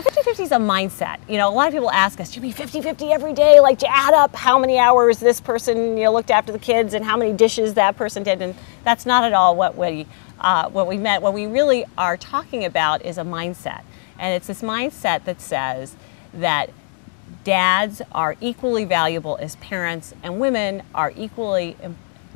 So 50-50 is a mindset. You know, a lot of people ask us, do you mean 50-50 every day? Like, to add up how many hours this person, you know, looked after the kids and how many dishes that person did? And that's not at all what we meant. What we really are talking about is a mindset. And it's this mindset that says that dads are equally valuable as parents and women are equally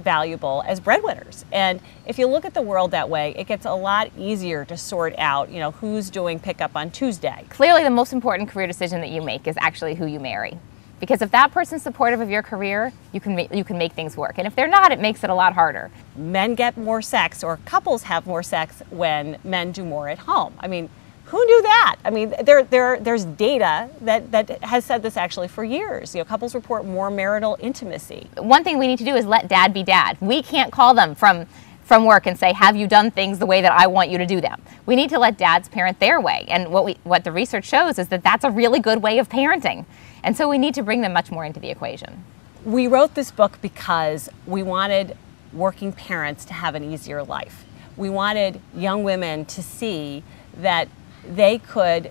valuable as breadwinners. And if you look at the world that way, it gets a lot easier to sort out, you know, who's doing pickup on Tuesday. Clearly, the most important career decision that you make is actually who you marry. Because if that person's supportive of your career, you can make things work. And if they're not, it makes it a lot harder. Men get more sex, or couples have more sex when men do more at home. I mean, who knew that? I mean, there's data that has said this actually for years. You know, couples report more marital intimacy. One thing we need to do is let dad be dad. We can't call them from work and say, have you done things the way that I want you to do them? We need to let dads parent their way. And what the research shows is that that's a really good way of parenting. And so we need to bring them much more into the equation. We wrote this book because we wanted working parents to have an easier life. We wanted young women to see that they could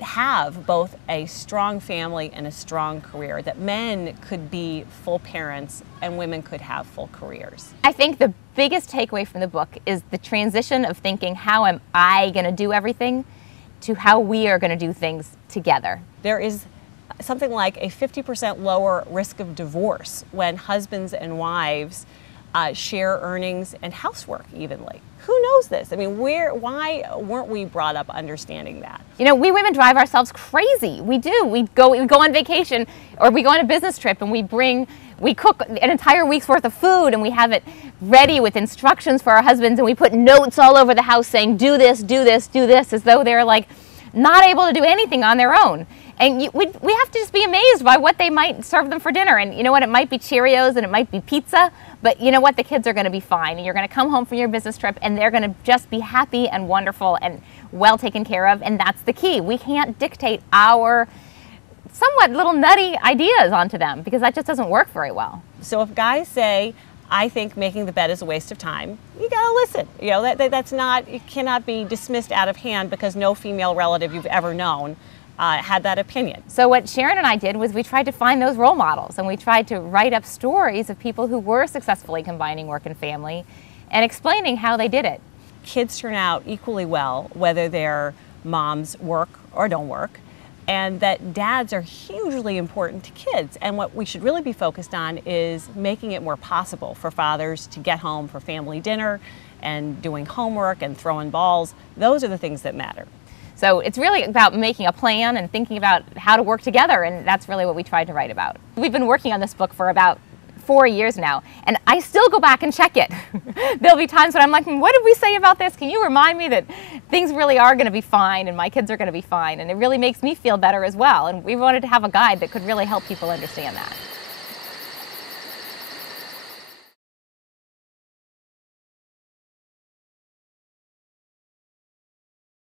have both a strong family and a strong career, that men could be full parents and women could have full careers. I think the biggest takeaway from the book is the transition of thinking, how am I going to do everything, to how we are going to do things together. There is something like a 50% lower risk of divorce when husbands and wives share earnings and housework evenly. Who knows this? I mean, why weren't we brought up understanding that? You know, we women drive ourselves crazy. We do. We go on vacation, or we go on a business trip, and we cook an entire week's worth of food, and we have it ready with instructions for our husbands, and we put notes all over the house saying, do this, do this, do this, as though they're like not able to do anything on their own. And we have to just be amazed by what they might serve them for dinner. And you know what, it might be Cheerios and it might be pizza, but you know what, the kids are going to be fine. And you're going to come home from your business trip and they're going to just be happy and wonderful and well taken care of. And that's the key. We can't dictate our somewhat little nutty ideas onto them, because that just doesn't work very well. So if guys say, I think making the bed is a waste of time, you gotta listen. You know, that's not, it cannot be dismissed out of hand because no female relative you've ever known had that opinion. So what Sharon and I did was we tried to find those role models, and we tried to write up stories of people who were successfully combining work and family and explaining how they did it. Kids turn out equally well whether their moms work or don't work, and that dads are hugely important to kids. And what we should really be focused on is making it more possible for fathers to get home for family dinner and doing homework and throwing balls. Those are the things that matter. So it's really about making a plan and thinking about how to work together, and that's really what we tried to write about. We've been working on this book for about 4 years now, and I still go back and check it. There'll be times when I'm like, what did we say about this? Can you remind me that things really are going to be fine and my kids are going to be fine? And it really makes me feel better as well. And we wanted to have a guide that could really help people understand that.